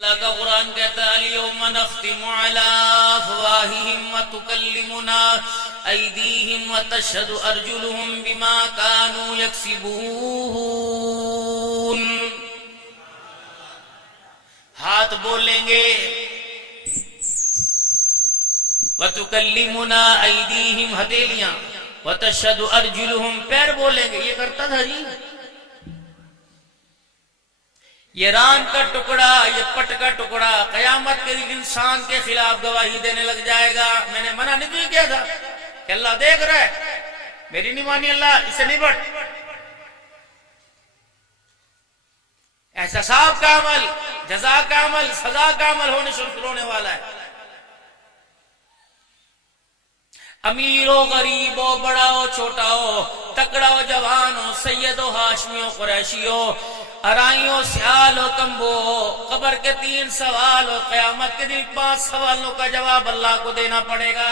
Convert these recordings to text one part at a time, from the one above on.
اللہ کا قرآن کہتا ہے الیوم نختم علی افواہہم وتکلمنا ایدیہم وتشہد ارجلہم بما کانوا یکسبون. ہاتھ بولیں گے وتکلمنا ایدیہم ہتھیلیاں وتشہد ارجلہم پیر بولیں گے. یہ کرتا تھا جی. یہ ران کا ٹکڑا یہ پٹ کا ٹکڑا قیامت کے دن انسان کے خلاف گواہی دینے لگ جائے گا. میں نے منع نہیں کیا تھا کہ اللہ دیکھ رہا ہے, میری نہیں مانی اللہ, اسے نہیں بٹ. احتساب کا عمل, جزا کا عمل, سزا کا عمل ہونے والا ہے. امیر ہو غریب ہو بڑا ہو چھوٹا ہو تکڑا ہو جوان ہو سید ہو ہاشمی ہو قریشی ہو ارائی ہو سیال ہو کمبو ہو, قبر کے 3 سوال ہو, قیامت کے دن 5 سوالوں کا جواب اللہ کو دینا پڑے گا.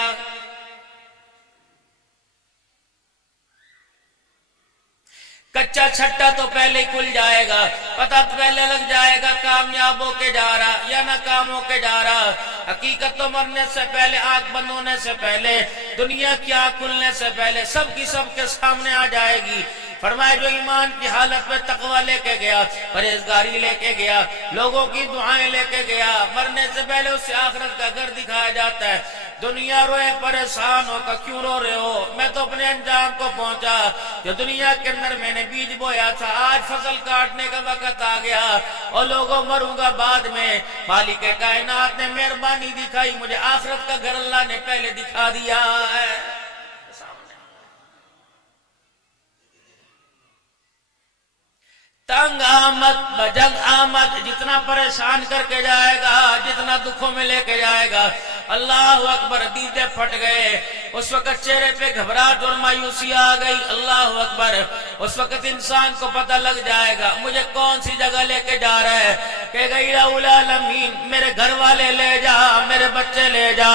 کچا چھٹا تو پہلے ہی کھل جائے گا, پتہ پہلے لگ جائے گا کامیاب ہو کے جا رہا یا ناکام ہو کے جا رہا. حقیقت تو مرنے سے پہلے, آنکھ بند ہونے سے پہلے, دنیا کی آنکھ کھلنے سے پہلے سب کی سب کے سامنے آ جائے گی. فرمایا جو ایمان کی حالت میں تقوی لے کے گیا, پرہیزگاری لے کے گیا, لوگوں کی دعائیں لے کے گیا, مرنے سے پہلے اسے آخرت کا گھر دکھایا جاتا ہے. دنیا روئے پریشان ہو کہ کیوں رو رہے ہو, میں تو اپنے انجام کو پہنچا. جو دنیا کے اندر میں نے بیج بویا تھا آج فصل کاٹنے کا وقت آ گیا, اور لوگوں مروں گا بعد میں. مالک کائنات نے مہربانی دکھائی, مجھے آخرت کا گھر اللہ نے پہلے دکھا دیا ہے. تنگ آمد بجنگ آمد جتنا پریشان کر کے جائے گا, جتنا دکھوں میں لے کے جائے گا, اللہ اکبر, دیدے پھٹ گئے. اس وقت چہرے پہ گھبراہٹ اور مایوسی آ گئی. اللہ اکبر, اس وقت انسان کو پتہ لگ جائے گا مجھے کون سی جگہ لے کے جا رہا ہے. کہ گئی العالمین, میرے گھر والے لے جا, میرے بچے لے جا,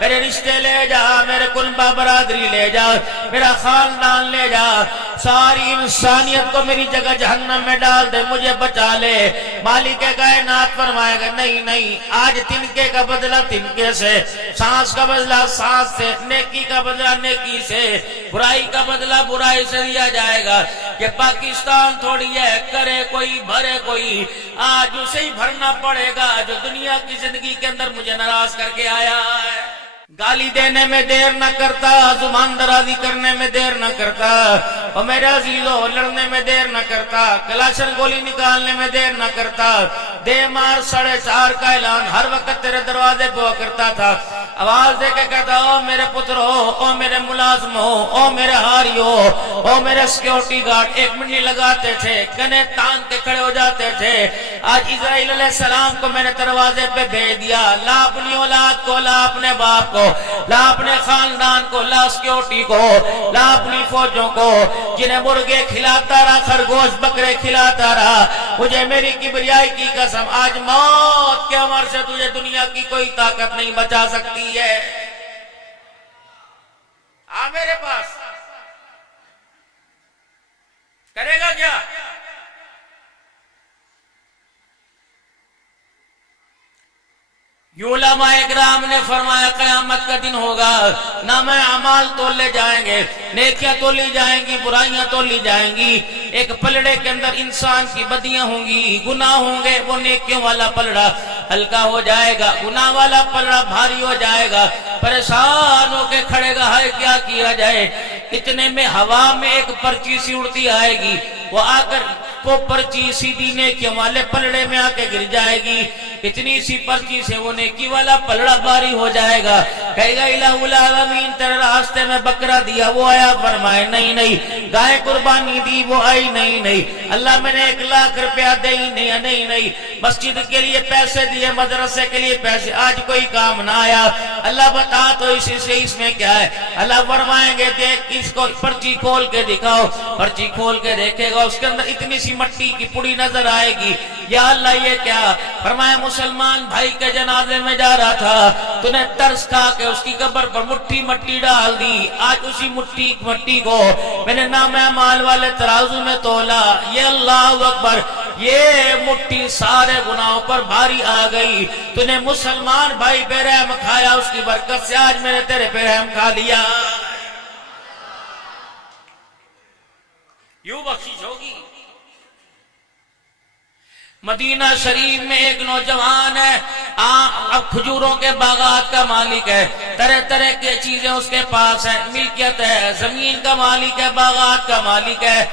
میرے رشتے لے جا, میرے کنبہ برادری لے جا, میرا خاندان لے جا, ساری انسانیت کو میری جگہ جہنم میں ڈال دے, مجھے بچا لے. مالک کائنات فرمائے گا نہیں نہیں, آج تنکے کا بدلہ تنکے سے, سانس کا بدلہ سانس سے, نیکی کا بدلہ نیکی سے, برائی کا بدلہ برائی سے دیا جائے گا. کہ پاکستان تھوڑی ہے کرے کوئی بھرے کوئی, آج اسے ہی بھرنا پڑے گا جو دنیا کی زندگی کے اندر مجھے ناراض کر کے آیا ہے. گالی دینے میں دیر نہ کرتا, زبان درازی کرنے میں دیر نہ کرتا, اور میرے عزیزوں لڑنے میں دیر نہ کرتا, کلاشن گولی نکالنے میں دیر نہ کرتا. دے مار 4:30 کا اعلان ہر وقت تیرے دروازے پہ ہوا کرتا تھا. آواز دے کے کہتا او میرے پتر ہو, او میرے ملازم ہو, او میرے ہاری ہو, او میرے سیکیورٹی گارڈ. 1 منٹ نہیں لگاتے تھے, گنے تان کے کھڑے ہو جاتے تھے. آج اسرائیل علیہ السلام کو میں نے دروازے پہ بھیج دیا. لا اپنی اولاد کو, لا اپنے باپ کو, لا اپنے خاندان کو, لا سیکیورٹی کو, لا اپنی فوجوں کو, جنہیں مرغے کھلاتا رہا, خرگوش بکرے کھلاتا رہا. مجھے میری کبریائی کی قسم, آج موت کے عمر سے تجھے دنیا کی کوئی طاقت نہیں بچا سکتی ہے. آ میرے پاس, کرے گا کیا؟ یوں علماء اکرام نے فرمایا قیامت کا دن ہوگا, نامہ اعمال تولے جائیں گے, نیکیاں تولی جائیں گی, برائیاں تولی جائیں گی. ایک پلڑے کے اندر انسان کی بدیاں ہوں گی, گناہ ہوں گے, وہ نیکیوں والا پلڑا ہلکا ہو جائے گا, گناہ والا پلڑا بھاری ہو جائے گا. پریشان ہو کے کھڑے گا, ہے کیا کیا جائے. اتنے میں ہوا میں ایک پرچی سی اڑتی آئے گی, وہ آ کر وہ پرچی سیدھی نیکیوں والے پلڑے میں آ کے گر جائے گی. اتنی سی پرچی سے وہ نیکی والا پلڑا باری ہو جائے گا. کہے گا الہ العالمین تیرے راستے میں بکرا دیا, وہ آیا, فرمائے نہیں نہیں. گائے قربانی دی, وہ آئی, نہیں نہیں. اللہ میں نے 1 لاکھ روپیہ دے, نہیں نہیں نہیں. مسجد کے لیے پیسے دیے, مدرسے کے لیے پیسے, آج کوئی کام نہ آیا. اللہ بتا تو اس میں کیا ہے. اللہ فرمائیں گے دیکھ اس کو پرچی کھول کے دکھاؤ. پرچی کھول کے دیکھے گا, اس کے اندر اتنی سی مٹی کی پڑی نظر آئے گی. یا اللہ یہ کیا. فرمایا مسلمان بھائی کے جنازے میں جا رہا تھا, تو نے ترس کھا کے اس کی قبر پر مٹھی مٹی ڈال دی. آج اسی مٹی کو میں نے نام اعمال والے ترازو میں تولا. یہ اللہ اکبر, یہ مٹھی سارے گناہوں پر بھاری آ گئی، تو نے مسلمان بھائی پہ رحم کھایا، اس کی برکت سے آج میں نے تیرے پہ رحم کھا لیا، یوں بخشش ہوگی۔ مدینہ شریف میں ایک نوجوان ہے، اب کھجوروں کے باغات کا مالک ہے، طرح طرح کی چیزیں اس کے پاس ہیں، ملکیت ہے، زمین کا مالک ہے، باغات کا مالک ہے،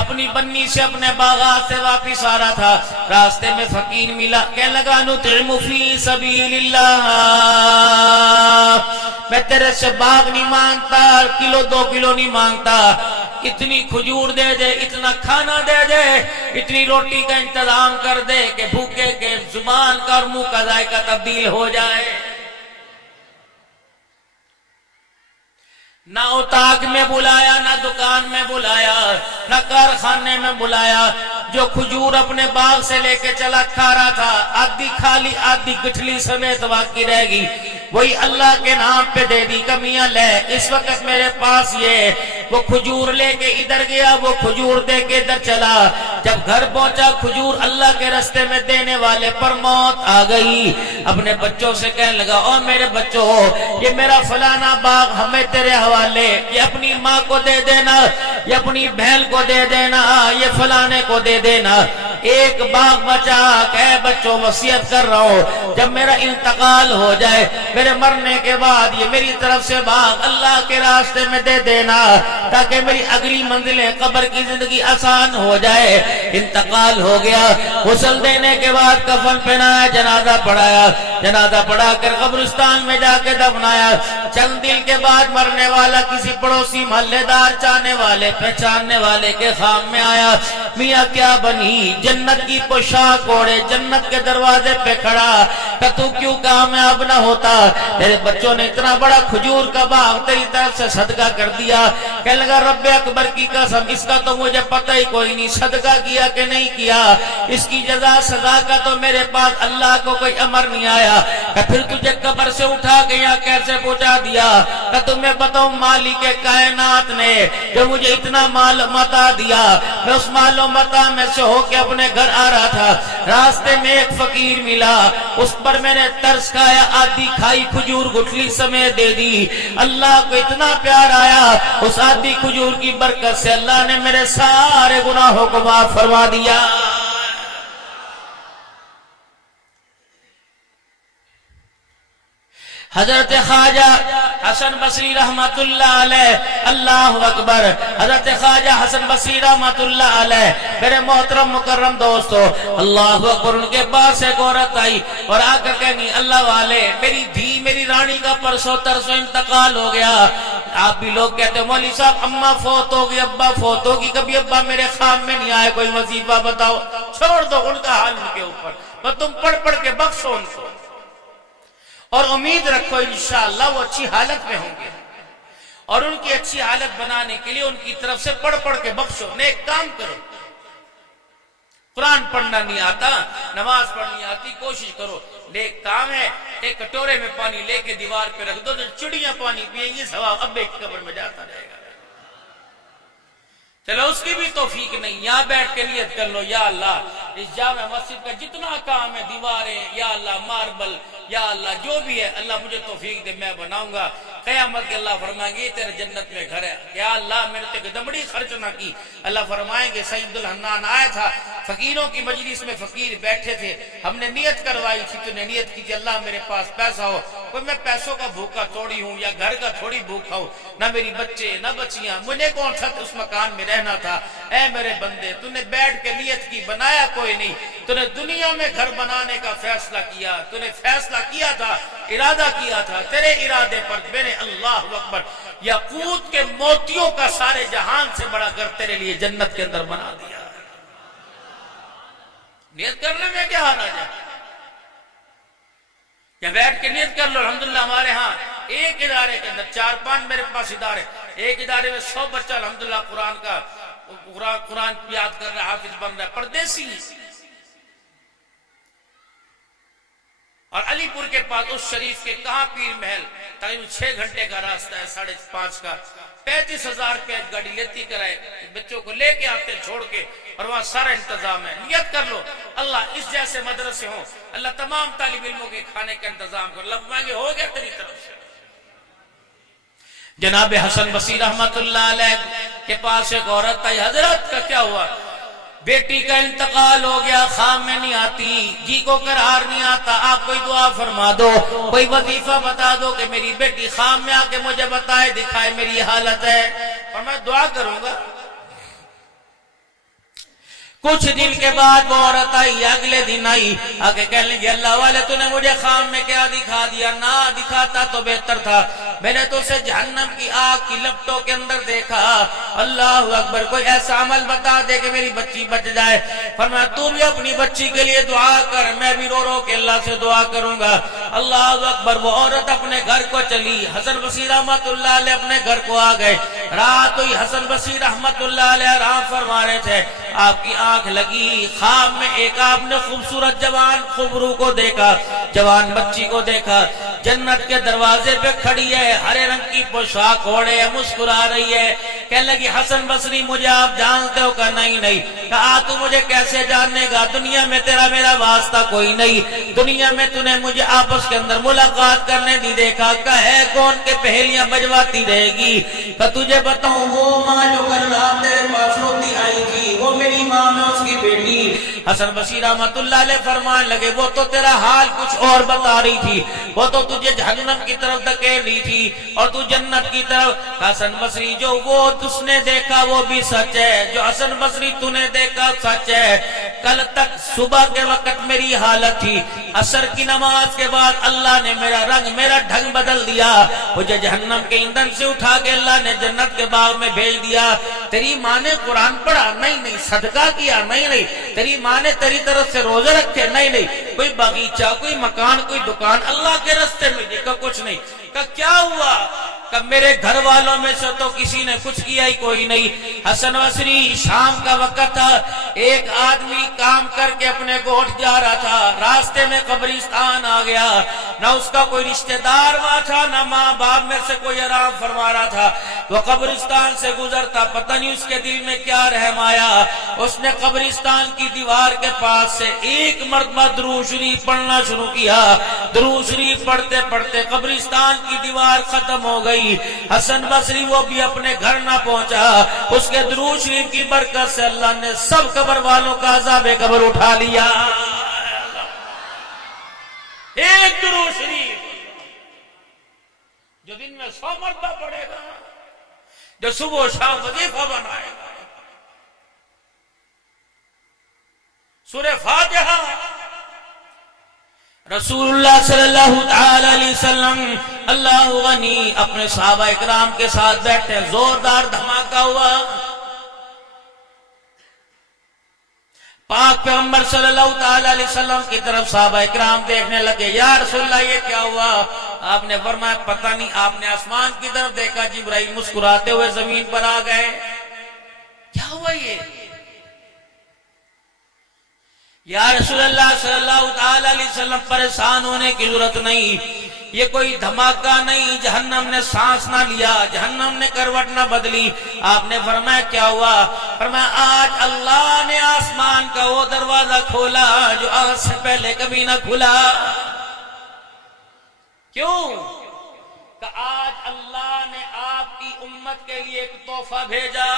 اپنی بنی سے اپنے باغات سے واپس آ رہا تھا، راستے میں فقیر ملا، کہنے لگا نطعم فی سبیل اللہ، میں تیرے سے باغ نہیں مانگتا، کلو 2 کلو نہیں مانگتا، اتنی کھجور دے دے، اتنا کھانا دے دے، اتنی روٹی کا انتظام کر دے کہ بھوکے کے زبان کا اور منہ کا ذائقہ تبدیل ہو جائے۔ نہ اتاق میں بلایا، نہ دکان میں بلایا، نہ کارخانے میں بلایا، جو کھجور اپنے باغ سے لے کے چلا کھا رہا تھا، آدھی کھالی آدھی گٹھلی سمیت باقی رہ گئی، وہی اللہ کے نام پہ دے دی، کمیاں لے، اس وقت میرے پاس یہ، وہ کھجور لے کے ادھر گیا، وہ کھجور دے کے ادھر چلا، جب گھر پہنچا کھجور اللہ کے رستے میں دینے والے پر موت آ گئی، اپنے بچوں سے کہنے لگا، او میرے بچوں، یہ میرا فلانا باغ ہمیں تیرے حوالے، یہ اپنی ماں کو دے دینا، یہ اپنی بہن کو دے دینا، یہ فلانے کو دے دینا، ایک باغ بچا کہ بچوں وصیت کر رہا ہوں، جب میرا انتقال ہو جائے، میرے مرنے کے بعد یہ میری طرف سے باغ اللہ کے راستے میں دے دینا، تاکہ میری اگلی منزلیں قبر کی زندگی آسان ہو جائے۔ انتقال ہو گیا، غسل دینے کے بعد کفن پہنایا، جنازہ پڑھایا، جنازہ پڑھا کر قبرستان میں جا کے دفنایا، چند دن کے بعد مرنے والا کسی پڑوسی محلے دار چاہنے والے پہچاننے والے کے خواب میں آیا، میاں کیا بنی، جنت کی پوشاک اوڑے جنت کے دروازے پہ کھڑا، کہ تو کیوں کامیاب نہ ہوتا، تیرے بچوں نے اتنا بڑا کھجور کا باغ تیری طرف سے صدقہ کر دیا، کہنے لگا رب اکبر کی قسم اس کا تو مجھے پتہ ہی کوئی نہیں، صدقہ کیا کہ نہیں کیا، اس کی جزا سزا کا تو میرے پاس اللہ کو کوئی امر نہیں آیا، کہ پھر تجھے قبر سے اٹھا کے یہاں کیسے پہنچا دیا، کہ تمہیں بتاؤں مالک کائنات نے جو مجھے اتنا مال متا دیا، میں اس مال و متا میں سے ہو کے اپنے گھر آ رہا تھا، راستے میں ایک فقیر ملا، اس پر میں نے ترس کھایا، آدھی کھائی کھجور گٹھلی سمیت دے دی، اللہ کو اتنا پیار آیا، اس آدھی کھجور کی برکت سے اللہ نے میرے سارے گناہوں کو معاف فرما دیا۔ حضرت خواجہ حسن بصری رحمت اللہ علیہ، اللہ اکبر، حضرت خواجہ حسن بصری رحمت اللہ علیہ، میرے محترم مکرم دوستو، اللہ اکبر، ان کے پاس ایک عورت آئی اور آ کر کہنی، اللہ والے میری دھی میری رانی کا پرسوں ترسوں انتقال ہو گیا، آپ بھی لوگ کہتے ہیں مولوی صاحب اماں فوت ہوگی، ابا فوت ہوگی، کبھی ابا میرے خواب میں نہیں آئے، کوئی وظیفہ بتاؤ، چھوڑ دو ان کا حال ان کے اوپر، بس تم پڑھ پڑھ کے بخشو ان کو، اور امید رکھو انشاءاللہ وہ اچھی حالت میں ہوں گے، اور ان کی اچھی حالت بنانے کے لیے ان کی طرف سے پڑھ پڑھ کے بخشو، نیک کام کرو، قرآن پڑھنا نہیں آتا، نماز پڑھنی آتی، کوشش کرو، نیک کام ہے، ایک کٹورے میں پانی لے کے دیوار پہ رکھ دو تو چڑیاں پانی پیئیں گی، ثواب ابے کی قبر میں جاتا رہے گا۔ چلو اس کی بھی توفیق نہیں، یہاں بیٹھ کے نیت کر لو، یا اللہ اس جامع مسجد کا جتنا کام ہے، دیواریں، یا اللہ ماربل، یا اللہ جو بھی ہے، اللہ مجھے توفیق دے، میں بناؤں گا، قیامت کے اللہ فرمائیں گے تیرے جنت میں گھر ہے، یا اللہ میں نے تے دمڑی خرچ نہ کی، اللہ فرمائیں گے سید الحنان آیا تھا، فقیروں کی مجلس میں فقیر بیٹھے تھے، ہم نے نیت کروائی تھی، تو نے نیت کی تھی اللہ میرے پاس پیسہ ہو، کوئی میں پیسوں کا بھوکا تھوڑی ہوں یا گھر کا تھوڑی بھوکا ہوں، نہ میری بچے نہ بچیاں، مجھے کون سا اس مکان میں رہنا تھا، اے میرے بندے تو نے بیٹھ کے نیت کی، بنایا کوئی نہیں، تو نے دنیا میں گھر بنانے کا فیصلہ کیا، تو نے فیصلہ کیا تھا، ارادہ کیا تھا، تیرے ارادے پر میرے اللہ اکبر یاقوت کے موتیوں کا سارے جہان سے بڑا گھر تیرے لیے جنت کے اندر بنا دیا۔ نیت کرنے میں کیا حرج ہے، یا بیٹھ کے نیت کر لو۔ الحمدللہ ہمارے ہاں ایک ادارے کے اندر 4-5 میرے پاس ادارے، ایک ادارے میں 100 بچہ الحمدللہ قرآن یاد کر رہا ہے، حافظ بن رہا ہے، پردیسی، اور علی منی پور کے پاس اس شریف کے کہاں پیر محل، تقریباً 6 گھنٹے کا راستہ ہے، 5.5 کا، 35,000 روپے گاڑی لیتی کرائے، بچوں کو لے کے آتے چھوڑ کے، اور وہاں سارا انتظام ہے۔ نیت کر لو اللہ اس جیسے مدرسے ہوں، اللہ تمام طالب علموں کے کھانے کا انتظام کر، لفظ مانگے ہو گیا تیری طرف سے۔ جناب حسن بصری رحمت اللہ علیہ کے پاس ایک عورت آئی، حضرت کا کیا ہوا؟ بیٹی کا انتقال ہو گیا، خام میں نہیں آتی، جی کو قرار نہیں آتا، آپ کوئی دعا فرما دو، کوئی وظیفہ بتا دو کہ میری بیٹی خام میں آ کے مجھے بتائے دکھائے میری حالت ہے، اور میں دعا کروں گا۔ کچھ دن کے بعد وہ عورت آئی، اگلے دن آئی، آگے کہنے لگی اللہ والے تو نے مجھے خام میں کیا دکھا دیا، نہ دکھاتا تو بہتر تھا، میں نے تو اسے جہنم کی آگ کی لپٹوں کے اندر دیکھا، اللہ اکبر، کوئی ایسا عمل بتا دے کہ میری بچی بچ جائے۔ فرمایا تو بھی اپنی بچی کے لیے دعا کر، میں بھی رو رو کے اللہ سے دعا کروں گا۔ اللہ اکبر، وہ عورت اپنے گھر کو چلی، حسن بصری رحمت اللہ علیہ اپنے گھر کو آ گئے، رات ہوئی، حسن بصری رحمت اللہ علیہ آرام فرما رہے تھے، آپ کی آنکھ لگی، خواب میں ایک آپ نے خوبصورت جوان خوبرو کو دیکھا، جوان بچی کو دیکھا، جنت کے دروازے پہ کھڑی ہے، ہرے رنگ کی پوشاک اوڑھے ہے، مسکرا رہی ہے، کہنے لگی حسن بصری مجھے آپ جانتے ہو؟ کہا نہیں نہیں۔ کہا تو مجھے کیسے جاننے گا، دنیا میں تیرا میرا واسطہ کوئی نہیں، دنیا میں تو نے مجھے آپس کے اندر ملاقات کرنے نہیں دیکھا، کہا ہے کون کے پہلیاں بجواتی رہے گی؟ کہا تجھے بتاؤں وہ ماں جو کل رات تیرے پاس روتی آئی تھی، وہ میری ماں میں اس کی بیٹی۔ حسن بصری رحمت اللہ علیہ فرمان لگے وہ تو تیرا حال کچھ اور بتا رہی تھی، وہ تو تجھے جہنم کی طرف دھکیل رہی تھی اور تو جنت کی طرف۔ حسن بصری جو وہ تس نے دیکھا وہ بھی سچ ہے، جو حسن بصری تو نے دیکھا سچ ہے۔ کل تک صبح کے وقت میری حالت تھی، عصر کی نماز کے بعد اللہ نے میرا رنگ میرا ڈھنگ بدل دیا، مجھے جہنم کے ایندھن سے اٹھا کے اللہ نے جنت کے باغ میں بھیج دیا۔ تیری ماں نے قرآن پڑھا؟ نہیں نہیں۔ صدقہ کیا؟ نہیں نہیں۔ تیری ماں نے تیری طرف سے روزے رکھے؟ نہیں نہیں۔ کوئی باغیچہ، کوئی مکان، کوئی دکان اللہ کے راستے میں دیکھا؟ کچھ نہیں۔ کہ کیا ہوا؟ کہ میرے گھر والوں میں سے تو کسی نے کچھ کیا ہی کوئی نہیں۔ حسن بصری شام کا وقت تھا، ایک آدمی کام کر کے اپنے گوٹھ جا رہا تھا، راستے میں قبرستان آ گیا، نہ اس کا کوئی رشتہ دار وہاں تھا، نہ ماں باپ میں سے کوئی آرام فرما رہا تھا۔ وہ قبرستان سے گزرتا، پتہ نہیں اس کے دل میں کیا رحم آیا، اس نے قبرستان کی دیوار کے پاس سے ایک مرتبہ درود شریف پڑھنا شروع کیا۔ درود شریف پڑھتے پڑھتے قبرستان کی دیوار ختم ہو گئی۔ حسن بصری وہ بھی اپنے گھر نہ پہنچا، اس کے درود شریف کی برکت سے اللہ نے سب قبر والوں کا عذاب قبر اٹھا لیا۔ ایک درود شریف جو دن میں 100 مرتبہ پڑھے گا، جو صبح و شام وظیفہ بنائے گا، سورہ فاتحہ۔ رسول اللہ صلی اللہ تعالی علیہ وسلم اللہ غنی اپنے صحابہ اکرام کے ساتھ بیٹھے، زوردار دھماکہ ہوا، پاک پیغمبر صلی اللہ تعالی علیہ وسلم کی طرف صحابہ اکرام دیکھنے لگے، یا رسول اللہ یہ کیا ہوا؟ آپ نے فرمایا پتہ نہیں۔ آپ نے آسمان کی طرف دیکھا، جبرائیل مسکراتے ہوئے زمین پر آ گئے۔ کیا ہوا یہ؟ یا رسول اللہ صلی اللہ تعالی علیہ وسلم پریشان ہونے کی ضرورت نہیں، یہ کوئی دھماکہ نہیں، جہنم نے سانس نہ لیا، جہنم نے کروٹ نہ بدلی۔ آپ نے فرمایا کیا ہوا؟ فرمایا آج اللہ نے آسمان کا وہ دروازہ کھولا جو آج سے پہلے کبھی نہ کھلا۔ کیوں؟ کہ آج اللہ نے آپ کی امت کے لیے ایک تحفہ بھیجا۔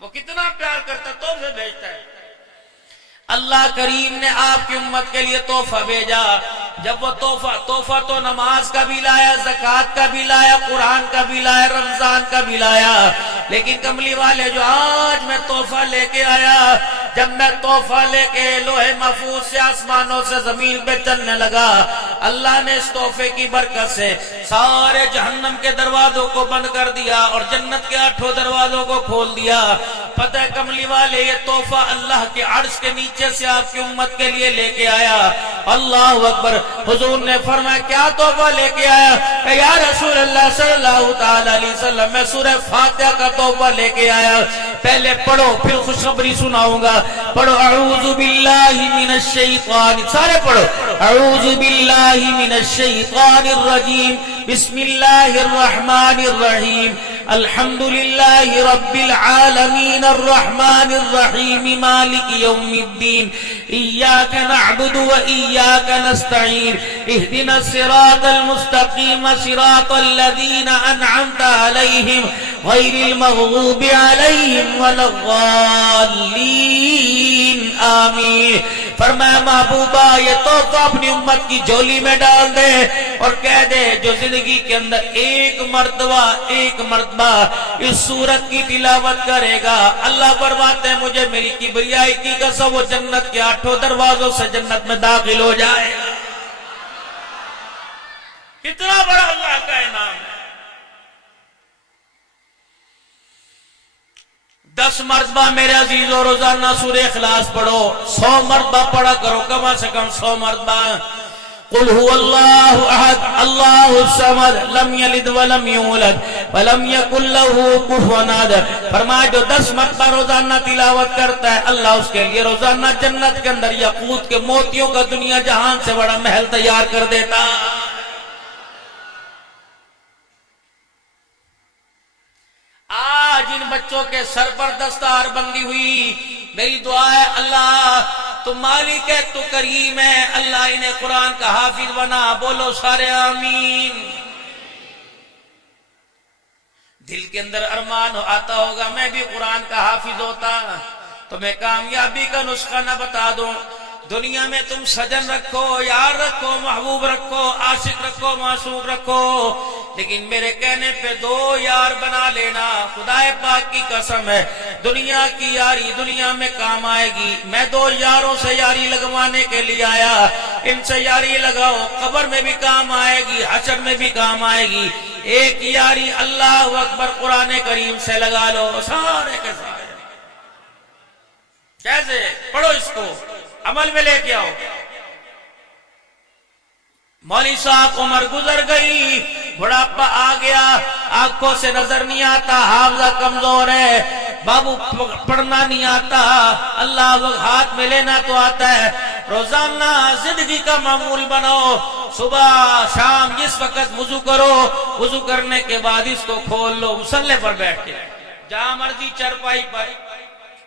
وہ کتنا پیار کرتا، تحفے بھیجتا ہے۔ اللہ کریم نے آپ کی امت کے لیے تحفہ بھیجا۔ جب وہ تحفہ تو نماز کا بھی لایا، زکوٰۃ کا بھی لایا، قرآن کا بھی لایا، رمضان کا بھی لایا، لیکن کملی والے جو آج میں تحفہ لے کے آیا، جب میں تحفہ لے کے لوح محفوظ سے آسمانوں سے زمین پہ چلنے لگا، اللہ نے اس تحفے کی برکت سے سارے جہنم کے دروازوں کو بند کر دیا اور جنت کے 8 دروازوں کو کھول دیا۔ پتہ ہے کملی والے یہ تحفہ اللہ کے عرش کے نیچے سے آپ کی امت کے لیے لے کے آیا۔ اللہ اکبر. حضور نے فرمایا کیا تحفہ لے کے آیا؟ کہ یا رسول اللہ صلی اللہ تعالی علیہ وسلم میں سورہ فاتحہ کا تحفہ لے کے آیا. پہلے پڑھو پھر خوشخبری سناؤں گا. پڑھو اعوذ باللہ من الشیطان، سارے پڑھو اعوذ باللہ من الشیطان الرجیم بسم اللہ الرحمن الرحیم الحمدللہ رب العالمین الرحمن الرحیم مالک یوم الدین ایاک نعبد و ایاک نستعین اہدنا الصراط المستقیم صراط الذین انعمت علیہم غیر المغضوب علیہم ولا الضالین آمین. فرمایا محبوبہ یہ تحفہ اپنی امت کی جھولی میں ڈال دے اور کہہ دے جو زندگی کے اندر ایک مرتبہ اس سورت کی تلاوت کرے گا، اللہ فرماتے ہیں مجھے میری کبریائی کی قسم وہ جنت کے 8 دروازوں سے جنت میں داخل ہو جائے گا. کتنا بڑا اللہ کا انعام ہے. 10 مرتبہ میرے عزیزو روزانہ سورہ اخلاص پڑھو. 100 مرتبہ پڑھا کرو، کم از کم 100 مرتبہ. قل هو اللہ احد اللہ الصمد لم یلد ولم یولد ولم یکن له کفوا احد. فرمایا جو 10 مرتبہ روزانہ تلاوت کرتا ہے اللہ اس کے لیے روزانہ جنت کے اندر یاقوت کے موتیوں کا دنیا جہان سے بڑا محل تیار کر دیتا. آج ان بچوں کے سر پر دستار بندی ہوئی، میری دعا ہے اللہ تو مالک ہے، تو کریم ہے، اللہ انہیں قرآن کا حافظ بنا. بولو سارے آمین. دل کے اندر ارمان آتا ہوگا میں بھی قرآن کا حافظ ہوتا تو میں کامیابی کا نسخہ نہ بتا دوں. دنیا میں تم سجن رکھو، یار رکھو، محبوب رکھو، عاشق رکھو، معشوق رکھو، لیکن میرے کہنے پہ 2 یار بنا لینا. خدا پاک کی قسم ہے دنیا کی یاری دنیا میں کام آئے گی. میں 2 یاروں سے یاری لگوانے کے لیے آیا. ان سے یاری لگاؤ، قبر میں بھی کام آئے گی، حشر میں بھی کام آئے گی. ایک یاری اللہ اکبر قرآن کریم سے لگا لو سارے کے سارے. کیسے؟ پڑھو اس کو، عمل میں لے کے آؤ. مولوی صاحب عمر گزر گئی، بڑھاپا آ گیا، آنکھوں سے نظر نہیں آتا، حافظہ کمزور ہے، بابو پڑھنا نہیں آتا، اللہ وقت ہاتھ میں لینا تو آتا ہے. روزانہ زندگی کا معمول بناؤ، صبح شام جس وقت وضو کرو، وضو کرنے کے بعد اس کو کھول لو، مصلے پر بیٹھ کے جہاں مرضی چرپائی پر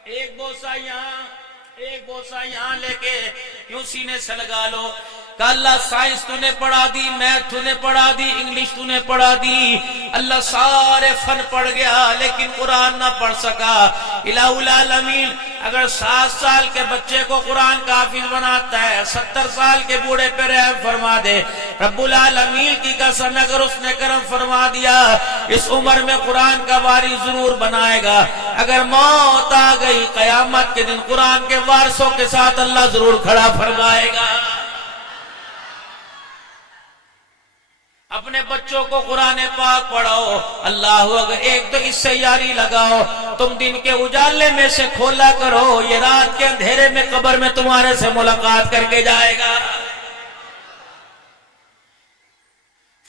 ایک بوسہ یہاں ایک بوسہ یہاں لے کے یوں سینے سے لگا لو کہ اللہ سائنس تو نے پڑھا دی، میتھ تو نے پڑھا دی، انگلش تو نے پڑھا دی، اللہ سارے فن پڑھ گیا لیکن قرآن نہ پڑھ سکا. الہ العالمین اگر 7 سال کے بچے کو قرآن کا حافظ بناتا ہے، 70 سال کے بوڑھے پہ رحم فرما دے. رب العالمین کی قسم اگر اس نے کرم فرما دیا اس عمر میں قرآن کا وارث ضرور بنائے گا. اگر موت آ گئی قیامت کے دن قرآن کے وارثوں کے ساتھ اللہ ضرور کھڑا فرمائے گا. اپنے بچوں کو قرآن پاک پڑھاؤ. اللہ اگر ایک تو اس سے یاری لگاؤ، تم دن کے اجالے میں سے کھولا کرو، یہ رات کے اندھیرے میں قبر میں تمہارے سے ملاقات کر کے جائے گا.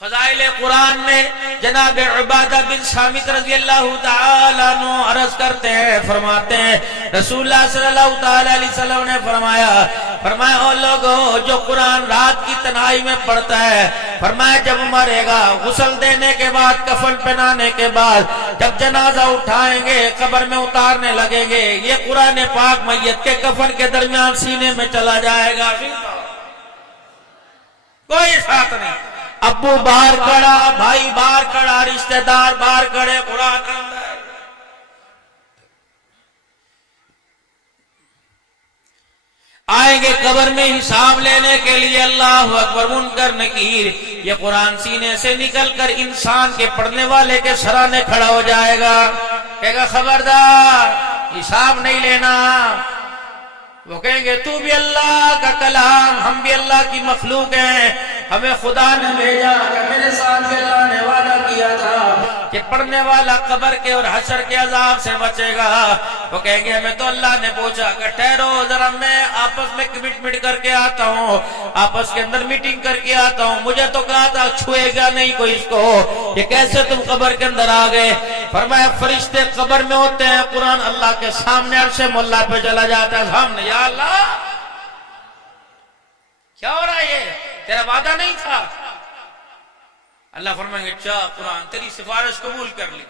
فضائل قرآن میں جناب عبادہ بن صامت رضی اللہ تعالیٰ عنہ عرض کرتے ہیں، فرماتے ہیں رسول اللہ صلی اللہ تعالیٰ علیہ وسلم نے فرمایا او لوگوں جو قرآن رات کی تنہائی میں پڑھتا ہے، فرمایا جب مرے گا غسل دینے کے بعد کفن پہنانے کے بعد جب جنازہ اٹھائیں گے قبر میں اتارنے لگیں گے یہ قرآن پاک میت کے کفن کے درمیان سینے میں چلا جائے گا. کوئی ساتھ نہیں، ابو باہر کھڑا، بھائی باہر کھڑا، رشتہ دار باہر کھڑے، قرآن اندر. آئیں گے قبر میں حساب لینے کے لیے. اللہ اکبر. منکر نکیر یہ قرآن سینے سے نکل کر انسان کے پڑھنے والے کے سرانے کھڑا ہو جائے گا، کہے گا خبردار حساب نہیں لینا. وہ کہیں گے تو بھی اللہ کا کلام، ہم بھی اللہ کی مخلوق ہیں، ہمیں خدا نے بھیجا کہ میرے ساتھ بھی اللہ نے وعدہ کیا تھا کہ پڑھنے والا قبر کے اور حشر کے عذاب سے بچے گا۔ وہ کہیں گے ہمیں تو اللہ نے پوچھا کہ ٹھہرو ذرا میں آپس میں کمٹمنٹ کر کے آتا ہوں، آپس کے اندر میٹنگ کر کے آتا ہوں، مجھے تو کہا تھا چھوئے گا نہیں کوئی اس کو، یہ کیسے تم قبر کے اندر آ گئے؟ فرمایا فرشتے قبر میں ہوتے ہیں، قرآن اللہ کے سامنے عرش مولا پہ چلا جاتا ہے سامنے، یا اللہ کیا ہو رہا ہے، یہ تیرا وعدہ نہیں تھا؟ اللہ فرمائیں گے اچھا قرآن تیری سفارش قبول کر لی۔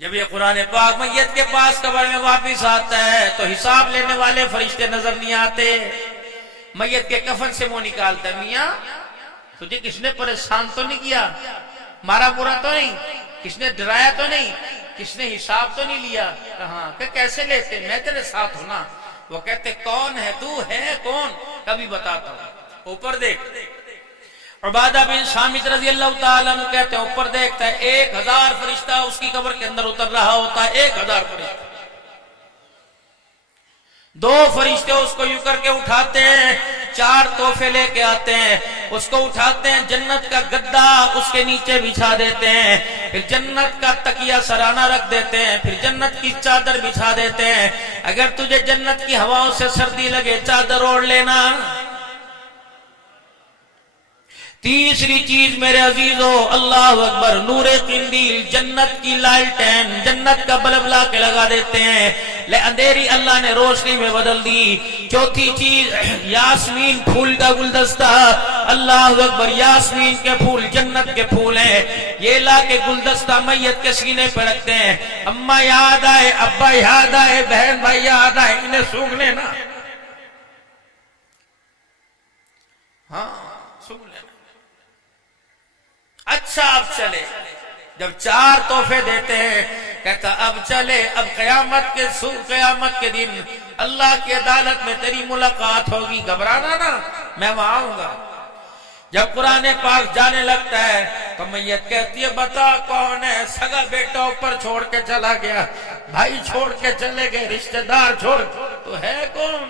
جب یہ قرآن پاک میت کے پاس قبر میں واپس آتا ہے تو حساب لینے والے فرشتے نظر نہیں آتے، میت کے کفن سے منہ نکالتا ہے، میاں تجھے کس نے پریشان تو نہیں کیا، مارا برا تو نہیں، کس نے ڈرایا تو نہیں، کس نے حساب تو نہیں لیا؟ کہاں کہ کیسے لیتے، میں تیرے ساتھ ہوں نا۔ وہ کہتے کون ہے تو، ہے کون؟ کبھی بتاتا ہوں۔ اوپر دیکھ، عبادہ بن صامت رضی اللہ تعالیٰ عنہ کہتے ہیں اوپر دیکھتا ہے 1000 فرشتہ اس کی قبر کے اندر اتر رہا ہوتا ہے، 1000 فرشتہ۔ 2 فرشتے اس کو یوں کر کے اٹھاتے ہیں، 4 تحفے لے کے آتے ہیں، اس کو اٹھاتے ہیں، جنت کا گدا اس کے نیچے بچھا دیتے ہیں، پھر جنت کا تکیہ سرانہ رکھ دیتے ہیں، پھر جنت کی چادر بچھا دیتے ہیں۔ اگر تجھے جنت کی ہواؤں سے سردی لگے چادر اوڑھ لینا۔ تیسری چیز میرے عزیزو، اللہ اکبر، نور قندیل، جنت کی لالٹین، جنت کا بلب لا کے لگا دیتے ہیں، لے اندھیری اللہ نے روشنی میں بدل دی۔ چوتھی چیز یاسمین پھول کا گلدستہ، اللہ اکبر، یاسمین کے پھول جنت کے پھول ہیں، یہ لا کے گلدستہ میت کے سینے پہ رکھتے ہیں، اماں یاد آئے، ابا یاد آئے، بہن بھائی یاد آئے، انہیں سونگ لینا، ہاں سونگ لینا۔ اچھا اب چلے، جب 4 تحفے دیتے ہیں کہتا اب چلے، اب قیامت کے دن اللہ کی عدالت میں تیری ملاقات ہوگی، گھبرانا نا، میں وہاں آؤں گا۔ جب قرآن پاک جانے لگتا ہے تو میت کہتی ہے بتا کون ہے؟ سگا بیٹا اوپر چھوڑ کے چلا گیا، بھائی چھوڑ کے چلے گئے، رشتہ دار چھوڑ، تو ہے کون؟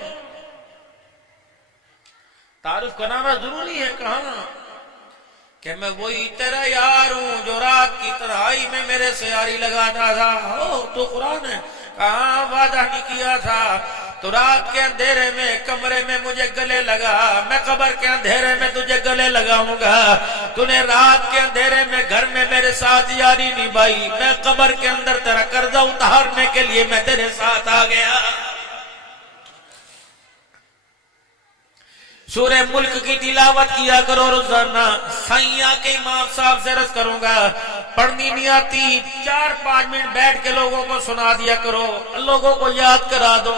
تعارف کرانا ضروری ہے، کہاں کہ میں وہی تیرا یار ہوں جو رات کی تنہائی میں میرے سے یاری لگاتا تھا۔ تو قرآن ہے، کہاں وعدہ نہیں کیا تھا؟ تو رات کے اندھیرے میں کمرے میں مجھے گلے لگا، میں قبر کے اندھیرے میں تجھے گلے لگاؤں گا۔ تو نے رات کے اندھیرے میں گھر میں میرے ساتھ یاری نبھائی، میں قبر کے اندر تیرا قرضہ اتارنے کے لیے میں تیرے ساتھ آ گیا۔ سورہ ملک کی تلاوت کیا کرو روزانہ، سائیاں کے امام صاحب سے عرض کروں گا، پڑھنی نہیں آتی 4-5 منٹ بیٹھ کے لوگوں کو سنا دیا کرو، لوگوں کو یاد کرا دو۔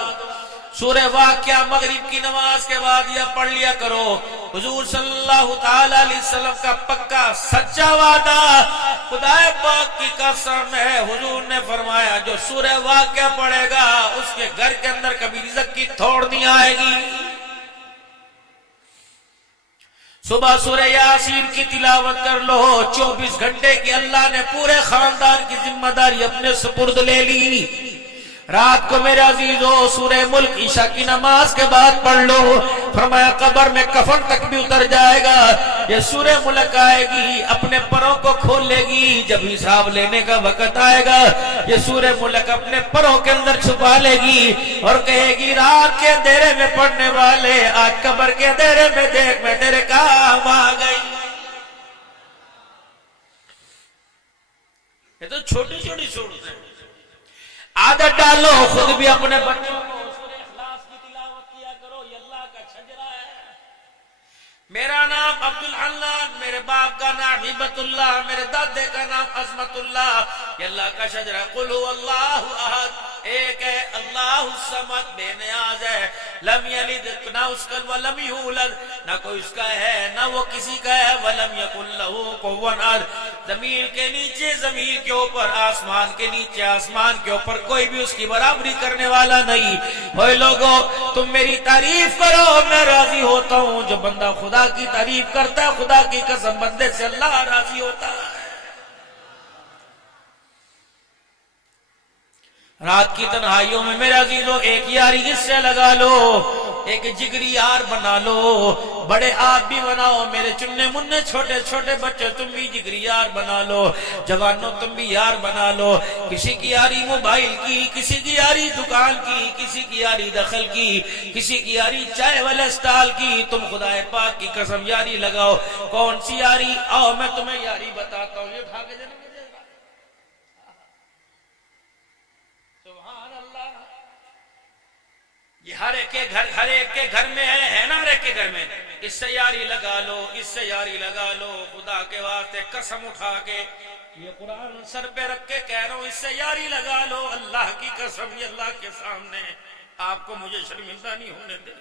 سورہ واقعہ مغرب کی نماز کے بعد یہ پڑھ لیا کرو۔ حضور صلی اللہ تعالی علیہ وسلم کا پکا سچا وعدہ، خدا پاک کی قسم ہے، حضور نے فرمایا جو سورہ واقعہ پڑھے گا اس کے گھر کے اندر کبھی رزق کی تھوڑ نہیں آئے گی۔ صبح سورہ یاسین کی تلاوت کر لو، 24 گھنٹے کی اللہ نے پورے خاندان کی ذمہ داری اپنے سپرد لے لی۔ رات کو میرے عزیزو سورہ ملک عشاء کی نماز کے بعد پڑھ لو، فرمایا قبر میں کفن تک بھی اتر جائے گا، یہ سورہ ملک آئے گی اپنے پروں کو کھول لے گی، جب حساب لینے کا وقت آئے گا یہ سورہ ملک اپنے پروں کے اندر چھپا لے گی اور کہے گی رات کے اندھیرے میں پڑھنے والے آج قبر کے اندھیرے میں دیکھ میں تیرے کام آ گئی۔ یہ تو چھوٹی چھوٹی صورتیں ہیں، عادت ڈالو، خود بھی اپنے بچوں کو سورہ اخلاص کی تلاوت کیا کرو، یہ اللہ کا شجرہ ہے۔ میرا نام عبدالحنان، میرے باپ کا نام ہبت اللہ، میرے دادے کا نام عظمت اللہ، یہ اللہ کا شجرہ۔ قل هو اللہ احد، ایک ہے اللہ الصمد، بے نیاز ہے، لم یلد، نہ اس کا ولم یولد، نہ کوئی اس کا ہے نہ وہ کسی کا ہے، ولم یکن لہ کفوا احد۔ زمین کے نیچے زمین کے اوپر، آسمان کے نیچے آسمان کے اوپر کوئی بھی اس کی برابری کرنے والا نہیں۔ اوے لوگوں تم میری تعریف کرو، میں راضی ہوتا ہوں۔ جو بندہ خدا کی تعریف کرتا ہے خدا کی قسم بندے سے اللہ راضی ہوتا ہے۔ رات کی تنہائیوں میں میرے عزیزوں ایک یاری اس سے لگا لو، ایک جگری یار بنا لو، بڑے آپ بھی بناؤ، میرے چننے مننے چھوٹے چھوٹے بچے تم بھی جگری یار بنا لو، جوانوں تم بھی یار بنا لو، کسی کی یاری موبائل کی، کسی کی یاری دکان کی، کسی کی یاری دخل کی، کسی کی یاری چائے والے اسٹال کی، تم خدا پاک کی قسم یاری لگاؤ۔ کون سی یاری؟ آؤ میں تمہیں یاری بتاتا ہوں، یہ اٹھا کے دینا مجھے۔ سبحان اللہ، یہ ہر ایک کے گھر میں ہے نا، ہر ایک کے گھر میں۔ اس سے یاری لگا لو، اس سے یاری لگا لو، خدا کے واسطے قسم اٹھا کے یہ قرآن سر پہ رکھ کے کہہ رہا ہوں، اس سے یاری لگا لو، اللہ کی قسم، یہ اللہ کے سامنے آپ کو مجھے شرمندہ نہیں ہونے دے۔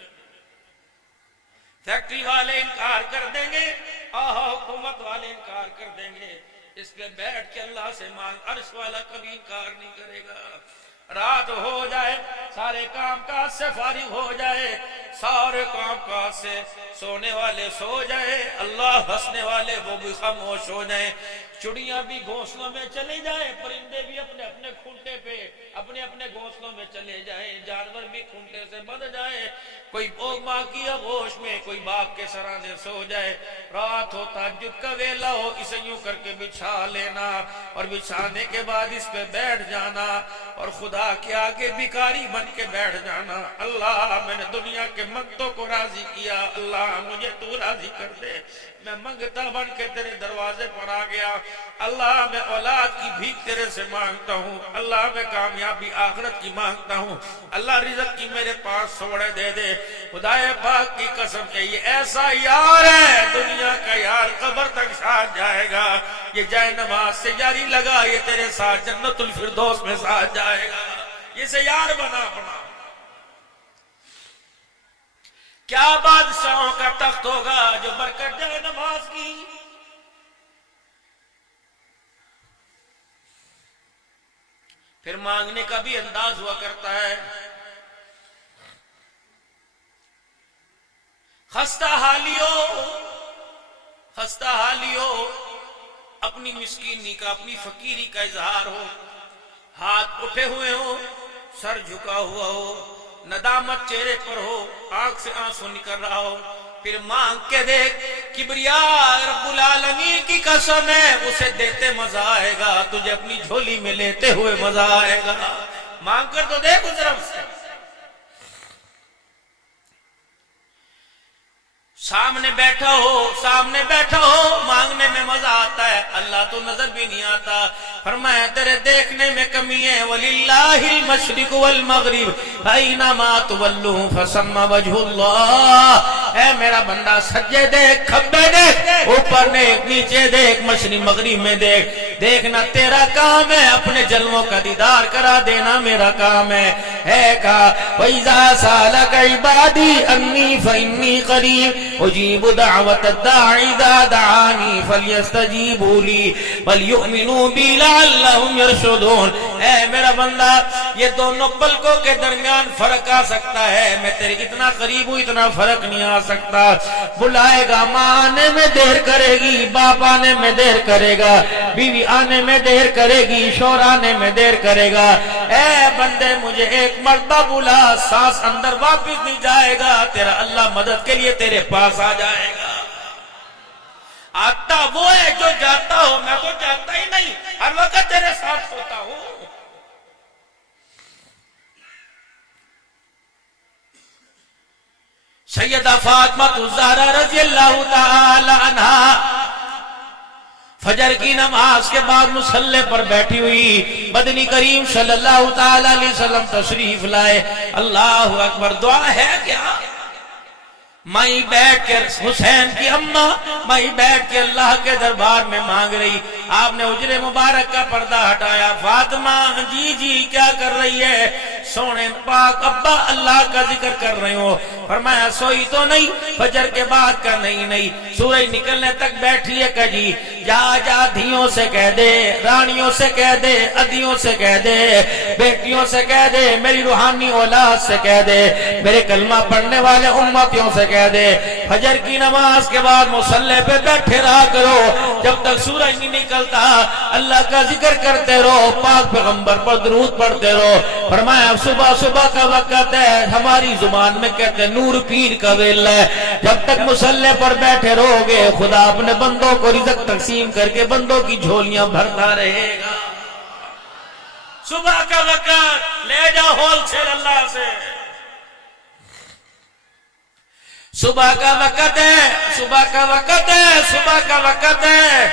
فیکٹری والے انکار کر دیں گے، حکومت والے انکار کر دیں گے، اس پہ بیٹھ کے اللہ سے مانگ، عرش والا کبھی انکار نہیں کرے گا۔ رات ہو جائے، سارے کام کاج سے فارغ ہو جائے، سارے کام کاج سے سونے والے سو جائے، اللہ ہنسنے والے وہ بھی خاموش ہو جائیں، چڑیاں بھی گھونسلوں میں چلے جائیں، پرندے بھی اپنے اپنے کھونٹے پہ اپنے اپنے گھونسلوں میں چلے جائیں، جانور بھی کھونٹے سے بندھ جائے، کوئی ماں کی آغوش میں، کوئی باپ کے سرانے سو جائے، رات ہو، تہجد کا ویلا ہو، اسے یوں کر کے بچھا لینا، اور بچھانے کے بعد اس پہ بیٹھ جانا، اور خدا کے آگے بھکاری بن کے بیٹھ جانا۔ اللہ میں نے دنیا کے منگتوں کو راضی کیا، اللہ مجھے تو راضی کر دے، میں منگتا بن کے تیرے دروازے پر آ گیا، اللہ میں اولاد کی بھیک تیرے سے مانگتا ہوں، اللہ میں کامیابی آخرت کی مانگتا ہوں، اللہ رزق کی میرے پاس سوڑے دے دے۔ خدا پاک کی قسم کہ یہ ایسا یار ہے، دنیا کا یار قبر تک ساتھ جائے گا، یہ جائے نماز سے یاری لگا، یہ تیرے ساتھ جنت الفردوس میں ساتھ جائے گا، یہ سے یار بنا بنا۔ کیا بادشاہوں کا تخت ہوگا جو برکت جائے نماز کی۔ پھر مانگنے کا بھی انداز ہوا کرتا ہے۔ خستہ حالیو اپنی مسکینی کا، اپنی فقیری کا اظہار ہو، ہاتھ اٹھے ہوئے ہو، سر جھکا ہوا ہو، ندامت چہرے پر ہو، آنکھ سے آنسو نکل رہا ہو، پھر مانگ کے دیکھ، کبریا رب العالمین کی قسم ہے، اسے دیتے مزہ آئے گا، تجھے اپنی جھولی میں لیتے ہوئے مزہ آئے گا۔ مانگ کر تو دیکھ اس طرف سے، سامنے بیٹھا ہو، مانگنے میں مزہ آتا ہے، اللہ تو نظر بھی نہیں آتا۔ فرمایا تیرے دیکھنے میں کمی ہے، وَلِلَّهِ الْمَشْرِقُ وَالْمَغْرِبُ فَأَيْنَمَا تُوَلُّوا فَثَمَّ وَجْهُ اللَّهِ۔ اے میرا بندہ سجے دیکھ، کھبے دیکھ، اوپر دیکھ، نیچے دیکھ، مشرق مغرب میں دیکھ، دیکھنا تیرا کام ہے، اپنے جلووں کا دیدار کرا دینا میرا کام ہے۔ کہا وَإِذَا سَأَلَكَ عِبَادِي أَنِّي فَإِنِّي قَرِيبٌ أُجِيبُ دَعْوَةَ الدَّاعِ إِذَا دَعَانِي فَلْيَسْتَجِيبُوا لِي وَلْيُؤْمِنُوا بِي لَعَلَّهُمْ يَرْشُدُونَ۔ اے میرا بندہ، یہ دونوں پلکوں کے درمیان فرق آ سکتا ہے، میں تیرے اتنا قریب ہوں، اتنا فرق نہیں آ سکتا۔ بلائے گا، ماں آنے میں دیر کرے گی، باپ آنے میں دیر کرے گا، بیوی آنے میں دیر کرے گی، شوہر آنے میں دیر کرے گا۔ اے بندے مجھے ایک مرتبہ بلا، سانس اندر واپس نہیں جائے گا، تیرا اللہ مدد کے لیے تیرے پاس آ جائے گا۔ آتا وہ ہے جو جاتا ہو، میں تو جاتا ہی نہیں، ہر وقت تیرے ساتھ ہوتا ہوں۔ سیدہ فاطمہ الزہرا رضی اللہ تعالی عنہا فجر کی نماز کے بعد مصلی پر بیٹھی ہوئی، مدنی کریم صلی اللہ تعالی علیہ وسلم تشریف لائے۔ اللہ اکبر، دعا ہے کیا؟ مائی بیٹھ کے، حسین کی اماں مائی بیٹھ کے اللہ کے دربار میں مانگ رہی، آپ نے حجرے مبارک کا پردہ ہٹایا، فاطمہ جی کیا کر رہی ہے؟ سونے پاک ابا اللہ کا ذکر کر رہے ہو۔ فرمایا سوئی تو نہیں، فجر کے بعد کا نہیں، سورج نکلنے تک بیٹھی ہے کہ جی جا دھیوں سے کہہ دے، رانیوں سے کہہ دے، ادیوں سے کہہ دے، بیٹیوں سے کہہ دے، میری روحانی اولاد سے کہہ دے، میرے کلمہ پڑھنے والے امتیوں سے کہہ دے، فجر کی نماز کے بعد مصلی پہ بیٹھے رہا کرو، جب تک سورج نہیں نکلتا اللہ کا ذکر کرتے رہو، پاک پیغمبر پر درود پڑھتے رہو۔ فرمایا فرمایا صبح صبح کا وقت ہے، ہماری زبان میں کہتے ہیں نور پیر کا ویلا ہے، جب تک مصلی پر بیٹھے رہو گے خدا اپنے بندوں کو رزق تقسیم کر کے بندوں کی جھولیاں بھرتا رہے گا۔ صبح کا وقت لے جاؤ ہول سیل اللہ سے، صبح کا وقت ہے، صبح کا وقت ہے، صبح کا وقت ہے،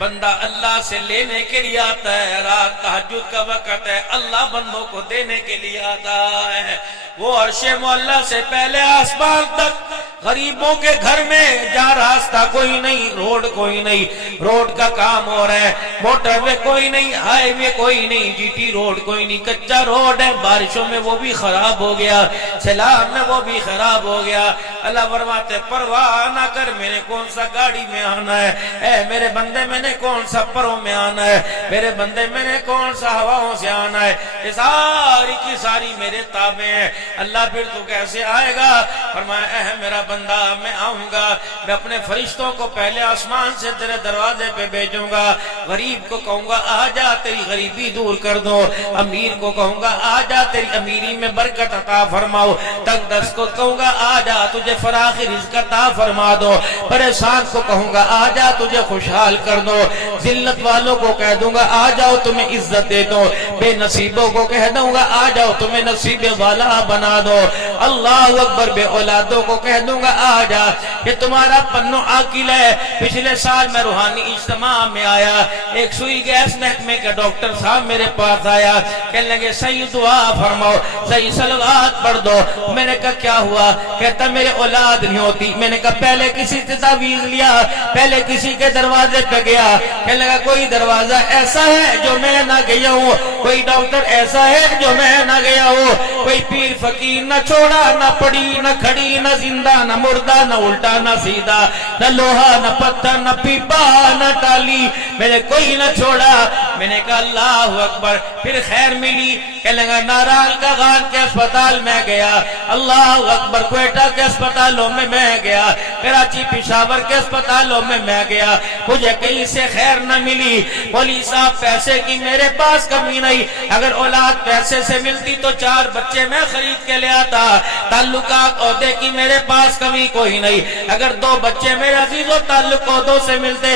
بندہ اللہ سے لینے کے لیے آتا ہے، رات تہجد کا وقت ہے، اللہ بندوں کو دینے کے لیے آتا ہے۔ وہ عرش معلیٰ سے پہلے آسمان تک غریبوں کے گھر میں جا راستہ کوئی نہیں، روڈ کوئی نہیں، روڈ کا کام ہو رہا ہے، موٹر وے کوئی نہیں، ہائی وے کوئی نہیں، جی ٹی روڈ کوئی نہیں، کچا روڈ ہے، بارشوں میں وہ بھی خراب ہو گیا، سیلاب میں وہ بھی خراب ہو گیا۔ اللہ فرماتے پرواہ نہ کر، میں نے کون سا گاڑی میں آنا ہے، اے میرے بندے میں نے کون سا پروں میں آنا ہے، میرے بندے میں نے کون سا ہواؤں سے آنا ہے، یہ ساری کی ساری میرے تابع ہیں۔ اللہ پھر تو کیسے آئے گا؟ فرمایا اے میرا بندہ میں آؤں گا، میں اپنے فرشتوں کو پہلے آسمان سے تیرے دروازے پہ بھیجوں گا، غریب کو کہوں گا آ جا تیری غریبی دور کر دو، امیر کو کہوں گا آ جا تیری امیری میں برکت عطا فرماؤ، تنگ دست کو کہوں گا آ جا تجھے فراخ رزق عطا فرما دو، پریشان کو کہوں گا آ جا تجھے خوشحال کر دو، ذلت والوں کو کہہ دوں گا آ جاؤ تمہیں عزت دے دو، بے نصیبوں کو کہہ دوں گا آ جاؤ تمہیں نصیب والا بنا دو، اللہ اکبر، بے اولادوں کو کہہ دوں گا آ جا کہ تمہارا پنو عاقل ہے۔ پچھلے سال میں روحانی اجتماع میں آیا، ایک سوئی گیس محکمے کا ڈاکٹر صاحب میرے پاس آیا، کہنے لگے صحیح دعا فرماؤ، صحیح صلوات پڑھ دو۔ میں نے کہا کیا ہوا؟ کہتا میرے اولاد نہیں ہوتی۔ میں نے کہا پہلے کسی سے تعویذ لیا، پہلے کسی کے دروازے پہ گیا؟ کہنے لگا کوئی دروازہ ایسا ہے جو میں نہ گیا ہوں، کوئی ڈاکٹر ایسا ہے جو میں نہ گیا ہوں، کوئی پیر فقیر نہ چھوڑا، نہ پڑی نہ کھڑی، نہ زندہ نہ مردہ، نہ الٹا نہ سیدھا، نہ لوہا نہ پتھر نہ پیپا نہ ٹالی، میں نے کوئی نہ چھوڑا۔ میں نے کہا اللہ اکبر، پھر خیر ملی۔ کہنے لگا نارال کا غان کے اسپتال میں گیا، اللہ اکبر، کوئٹہ کے اسپتالوں میں گیا، کراچی پشاور کے اسپتالوں میں گیا، مجھے کہیں سے خیر نہ ملی۔ مولوی صاحب پیسے کی میرے پاس کمی نہیں، اگر اولاد پیسے سے ملتی تو 4 بچے میں خرید کے لے آتا، تعلقات عہدے کی میرے پاس کمی کوئی نہیں، اگر 2 بچے میرے عزیزوں تعلق عہدوں سے ملتے،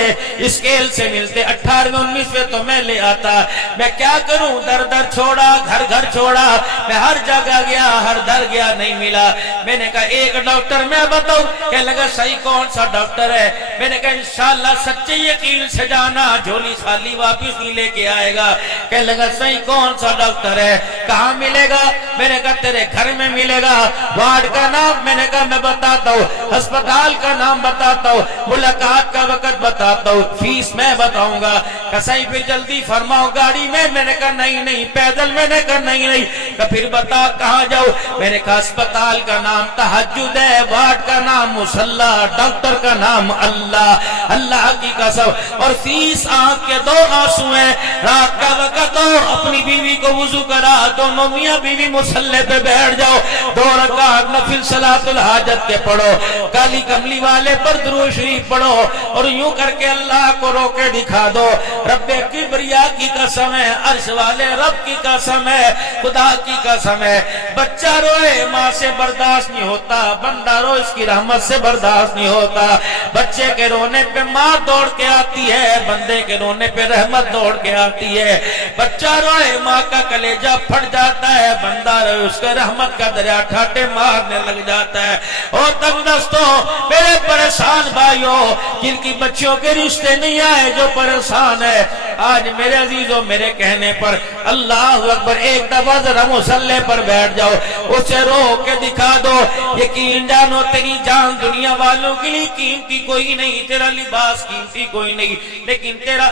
اسکیل سے ملتے، 18ویں 19ویں تو میں لے آتا۔ میں کیا کروں؟ در در چھوڑا، گھر گھر چھوڑا، میں ہر جگہ گیا، ہر در گیا، نہیں ملا۔ میں نے کہا ایک ڈاکٹر میں بتاؤں؟ کہ لگا صحیح کون سا ڈاکٹر ہے؟ میں نے کہا انشاءاللہ سچے یقین سے جانا، جھولی خالی واپس نہیں لے کے آئے گا۔ کہ لگا صحیح کون سا ڈاکٹر ہے؟ کہاں ملے گا؟ میں نے کہا تیرے گھر میں ملے گا۔ وارڈ کا نام میں نے کہا میں بتاتا ہوں، ہسپتال کا نام بتاتا ہوں، ملاقات کا وقت بتاتا ہوں، فیس میں بتاؤں گا۔ کہ صحیح پھر جلدی فرماؤ گاڑی میں؟ میں نے کہا نہیں پیدل۔ میں نے کہا نہیں۔ کہ پھر بتا کہاں جاؤ؟ میں نے کہا ہسپتال کا نام تہجد ہے، وارڈ کا نام مصلی، ڈاکٹر کا نام اللہ، اللہ کی قسم، اور فیس آنکھ کے 2 آنسو ہیں۔ رات کا وقت ہو، اپنی بیوی کو وضو کرا، دونوں میاں بیوی مصلی پہ بیٹھ جاؤ، 2 رکعت نفل صلاۃ الحاجت کے پڑھو، کالی کملی والے پر درود شریف پڑھو، اور یوں کر کے اللہ کو رو کے دکھا دو۔ رب کبریا کی قسم ہے، عرش والے رب کی قسم ہے، خدا کی قسم ہے، بچہ روئے ماں سے برداشت نہیں ہوتا، بندہ رو اس کی رحمت سے برداشت نہیں ہوتا۔ بچے کے رونے پہ ماں دوڑ کے آتی ہے، بندے کے رونے پہ رحمت دوڑ کے آتی ہے۔ بچہ روئے ماں کا کلیجہ پھٹ جاتا ہے، بندہ روئے اس کے رحمت کا دریا ٹھاٹے مارنے لگ جاتا ہے۔ اور تنگ دستوں، میرے پریشان بھائیوں، جن کی بچیوں کے رشتے نہیں آئے، جو پریشان ہے، آج میرے عزیزوں میرے کہنے پر اللہ اکبر ایک دفعہ ذرا مصلی پر بیٹھ جاؤ، اسے رو کے دکھا دو۔ یقین جانو تیری جان دنیا والوں کے لیے قیمتی کوئی نہیں، تیرا لباس قیمتی کوئی نہیں، لیکن تیرا